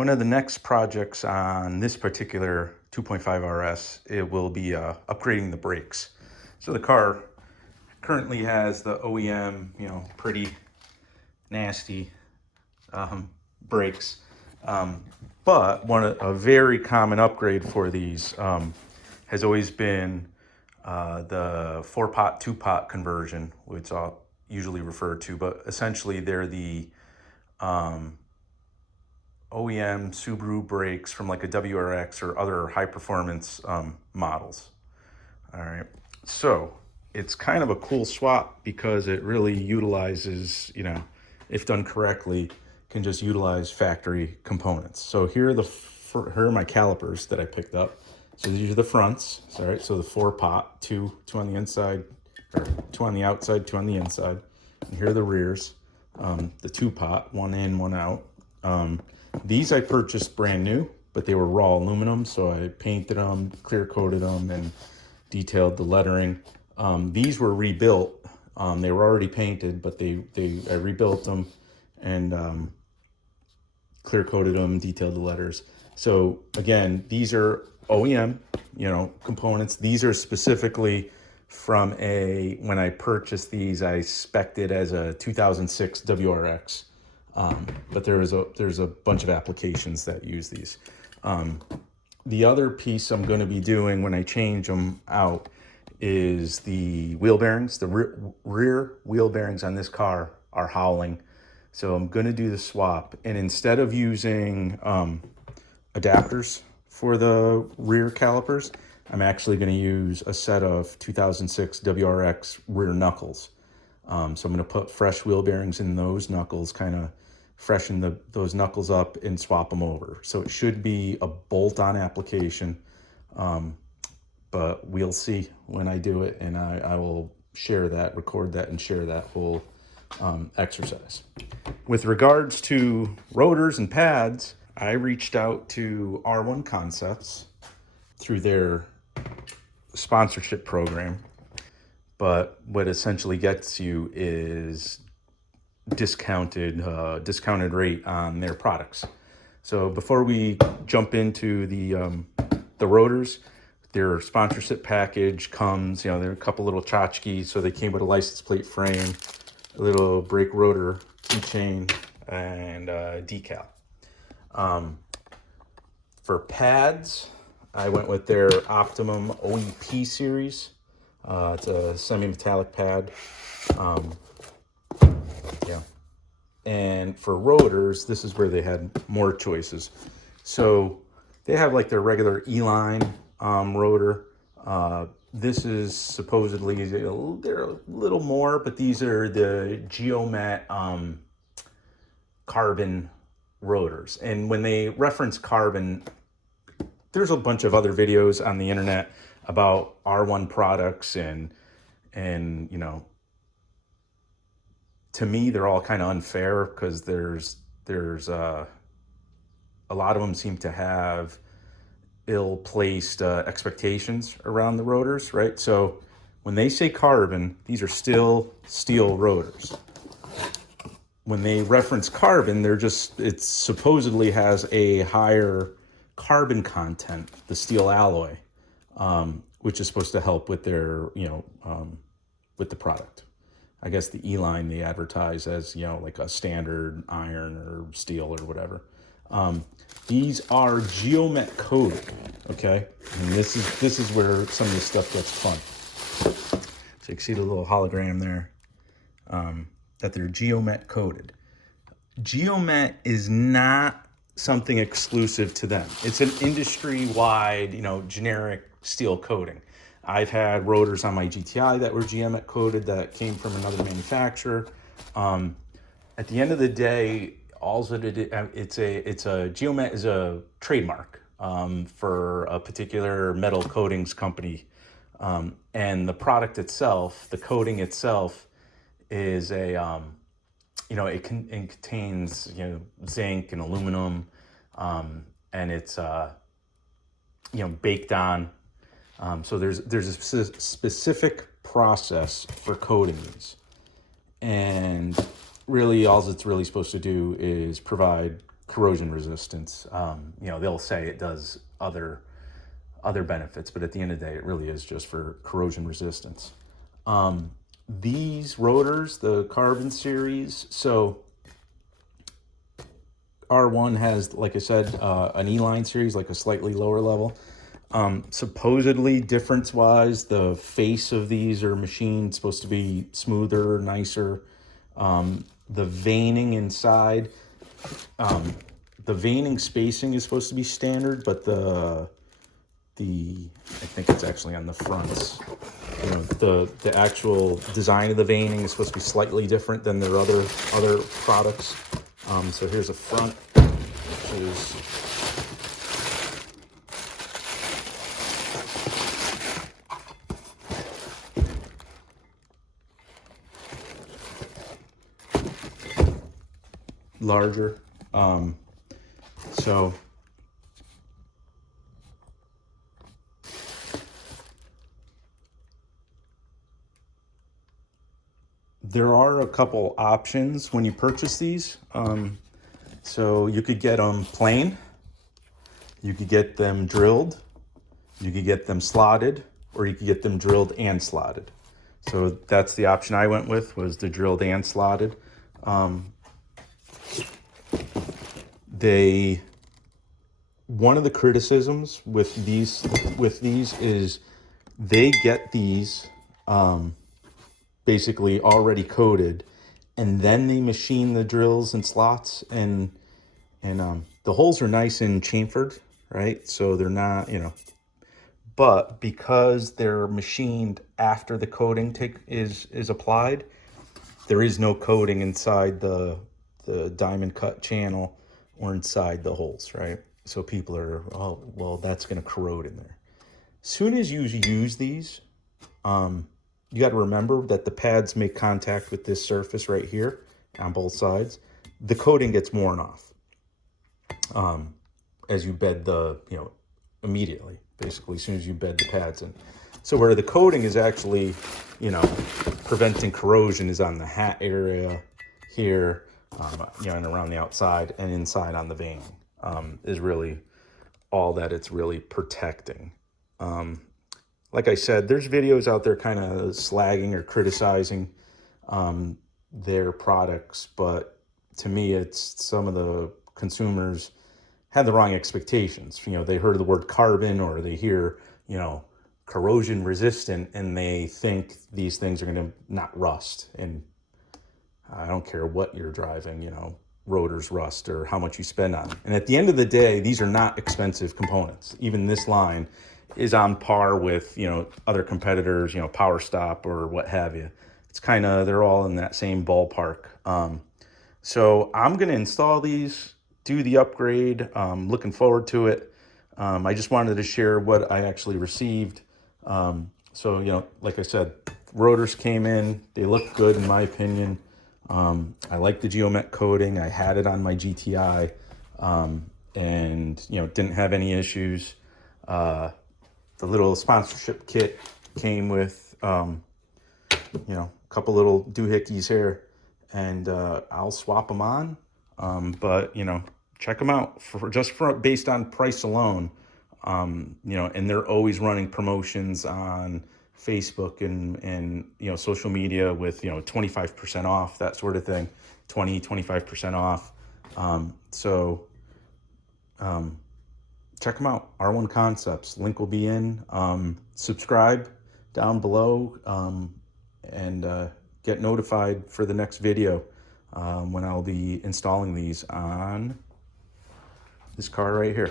One of the next projects on this particular 2.5 RS, it will be upgrading the brakes. So the car currently has the OEM, pretty nasty brakes. But a very common upgrade for these has always been the 4-pot, 2-pot conversion, which I'll usually refer to, but essentially they're the OEM Subaru brakes from like a WRX or other high performance models. All right, so it's kind of a cool swap because it really utilizes, if done correctly, can just utilize factory components. So here are my calipers that I picked up. So these are the fronts. All right, so the 4-pot, two on the inside, or 2 on the outside, 2 on the inside. And here are the rears, the 2-pot, 1 in, 1 out. These I purchased brand new, but they were raw aluminum, so I painted them, clear coated them, and detailed the lettering. These were rebuilt. They were already painted, but I rebuilt them and clear coated them, detailed the letters. So again, these are OEM, components. These are specifically from when I purchased these, I spec'd it as a 2006 WRX. But there's a bunch of applications that use these. The other piece I'm going to be doing when I change them out is the wheel bearings. The rear wheel bearings on this car are howling. So I'm going to do the swap. And instead of using adapters for the rear calipers, I'm actually going to use a set of 2006 WRX rear knuckles. So I'm going to put fresh wheel bearings in those knuckles, kind of freshen those knuckles up and swap them over. So it should be a bolt-on application, but we'll see when I do it, and I will record that, and share that whole exercise. With regards to rotors and pads, I reached out to R1 Concepts through their sponsorship program, but what essentially gets you is discounted rate on their products. So before we jump into the rotors, their sponsorship package comes, there are a couple little tchotchkes. So they came with a license plate frame, a little brake rotor keychain, and a decal. For pads, I went with their Optimum OEP series. It's a semi-metallic pad. And for rotors, this is where they had more choices. So they have like their regular E-line rotor. This is supposedly, they're a little more, but these are the Geomet carbon rotors. And when they reference carbon, there's a bunch of other videos on the internet about R1 products and to me, they're all kind of unfair because there's a lot of them seem to have ill-placed expectations around the rotors, right? So when they say carbon, these are still steel rotors. When they reference carbon, it supposedly has a higher carbon content, the steel alloy, which is supposed to help with their, with the product. I guess the E-line they advertise as, like a standard iron or steel or whatever. These are Geomet coated, okay? And this is where some of this stuff gets fun. So you can see the little hologram there, that they're Geomet coated. Geomet is not something exclusive to them. It's an industry-wide, generic steel coating. I've had rotors on my GTI that were Geomet coated that came from another manufacturer. At the end of the day, it's a Geomet is a trademark for a particular metal coatings company, and the product itself, the coating itself, is it contains zinc and aluminum, and it's baked on. So there's a specific process for coating these, and really all it's really supposed to do is provide corrosion resistance. They'll say it does other benefits, but at the end of the day, it really is just for corrosion resistance. These rotors, the carbon series, so R1 has, like I said, an E-line series, like a slightly lower level. Supposedly, difference-wise, the face of these are machined, supposed to be smoother, nicer. The veining inside, the veining spacing is supposed to be standard, but I think it's actually on the fronts. The actual design of the veining is supposed to be slightly different than their other products. So here's a front, which is larger. So there are a couple options when you purchase these. So you could get them plain, you could get them drilled, you could get them slotted, or you could get them drilled and slotted. So that's the option I went with, was the drilled and slotted. One of the criticisms with these is they get these basically already coated, and then they machine the drills and slots, and the holes are nice and chamfered, right? So they're not, but because they're machined after the coating is applied, there is no coating inside the diamond cut channel or inside the holes, right? So people are, oh, well, that's going to corrode in there. As soon as you use these, you got to remember that the pads make contact with this surface right here on both sides. The coating gets worn off as you bed immediately, basically, as soon as you bed the pads in. So where the coating is actually, preventing corrosion is on the hat area here, and around the outside and inside on the veining, is really all that it's really protecting. Like I said, there's videos out there kind of slagging or criticizing their products, but to me, it's some of the consumers had the wrong expectations. They heard the word carbon, or they hear, corrosion resistant, and they think these things are going to not rust. And I don't care what you're driving, rotors rust or how much you spend on them. And at the end of the day, these are not expensive components. Even this line is on par with, other competitors, Power Stop or what have you. It's kind of, they're all in that same ballpark. So I'm going to install these, do the upgrade. Looking forward to it. I just wanted to share what I actually received. So, like I said, rotors came in, they look good in my opinion. I like the Geomet coating. I had it on my GTI, and, didn't have any issues. The little sponsorship kit came with, a couple little doohickeys here, and I'll swap them on. But, check them out based on price alone. And they're always running promotions on Facebook and social media with 25% off, that sort of thing, 25% off. So check them out. R1 Concepts, link will be in. Subscribe down below, and get notified for the next video when I'll be installing these on this car right here.